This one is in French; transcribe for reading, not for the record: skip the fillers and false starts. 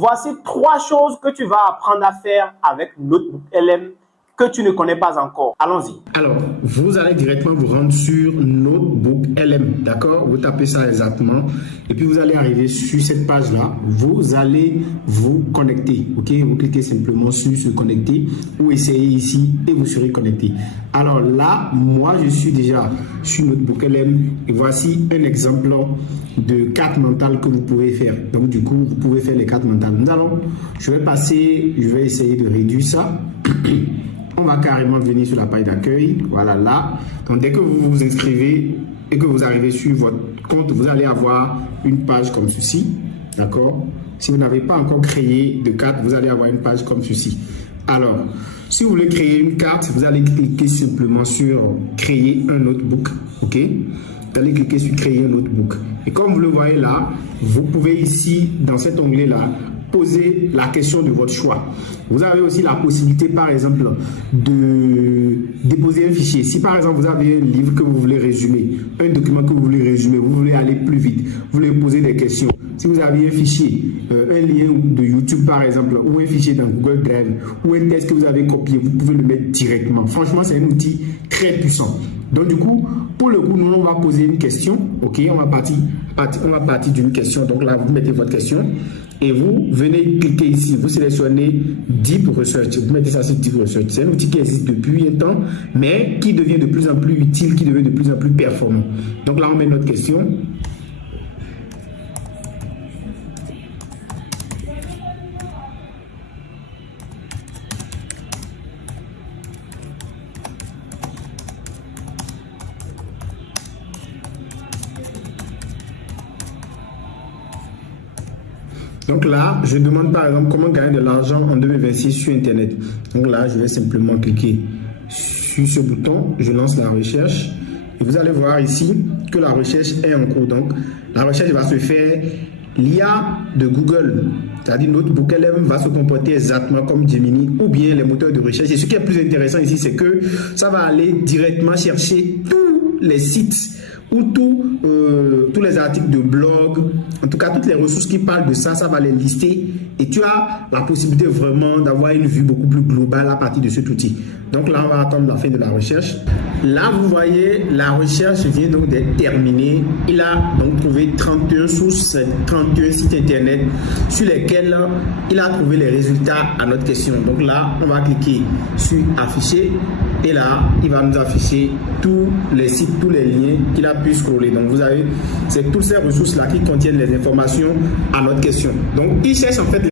Voici 3 choses que tu vas apprendre à faire avec Notebook LM que tu ne connais pas encore. Allons-y. Alors, vous allez directement vous rendre sur Notebook LM, d'accord? Vous tapez ça exactement et puis vous allez arriver sur cette page-là. Vous allez vous connecter, ok? Vous cliquez simplement sur se connecter ou essayez ici et vous serez connecté. Alors là, moi, je suis déjà sur Notebook LM et voici un exemple de carte mentale que vous pouvez faire. Donc, du coup, vous pouvez faire les cartes mentales. Je vais essayer de réduire ça. On va carrément venir sur la page d'accueil. Voilà, là. Donc, dès que vous vous inscrivez et que vous arrivez sur votre compte, vous allez avoir une page comme ceci. D'accord? Si vous n'avez pas encore créé de carte, vous allez avoir une page comme ceci. Alors, si vous voulez créer une carte, vous allez cliquer simplement sur créer un notebook. OK? Vous allez cliquer sur créer un notebook. Et comme vous le voyez là, vous pouvez ici, dans cet onglet-là, poser la question de votre choix. Vous avez aussi la possibilité, par exemple, de déposer un fichier. Si, par exemple, vous avez un livre que vous voulez résumer, un document que vous voulez résumer, vous voulez aller plus vite, vous voulez poser des questions. Si vous avez un fichier, un lien de YouTube, par exemple, ou un fichier dans Google Drive, ou un texte que vous avez copié, vous pouvez le mettre directement. Franchement, c'est un outil très puissant. Donc, du coup, pour le coup, nous, on va poser une question. OK, on va partir d'une question. Donc là, vous mettez votre question et vous venez cliquer ici. Vous sélectionnez Deep Research. Vous mettez ça sur Deep Research. C'est un outil qui existe depuis un temps, mais qui devient de plus en plus utile, qui devient de plus en plus performant. Donc là, on met notre question. Donc là, je demande par exemple comment gagner de l'argent en 2026 sur Internet. Donc là, je vais simplement cliquer sur ce bouton, je lance la recherche et vous allez voir ici que la recherche est en cours. Donc la recherche va se faire. L'IA de Google, c'est-à-dire Notebook LM, va se comporter exactement comme Gemini ou bien les moteurs de recherche. Et ce qui est plus intéressant ici, c'est que ça va aller directement chercher tous les sites ou tous les articles de blog, en tout cas toutes les ressources qui parlent de ça, ça va les lister et tu as la possibilité vraiment d'avoir une vue beaucoup plus globale à partir de cet outil. Donc là, on va attendre la fin de la recherche. Là, vous voyez, la recherche vient donc d'être terminée. Il a donc trouvé 31 sources, 31 sites internet sur lesquels il a trouvé les résultats à notre question. Donc là, on va cliquer sur afficher et là, il va nous afficher tous les sites, tous les liens qu'il a pu scroller. Donc vous avez, c'est toutes ces ressources-là qui contiennent les informations à notre question. Donc il cherche en fait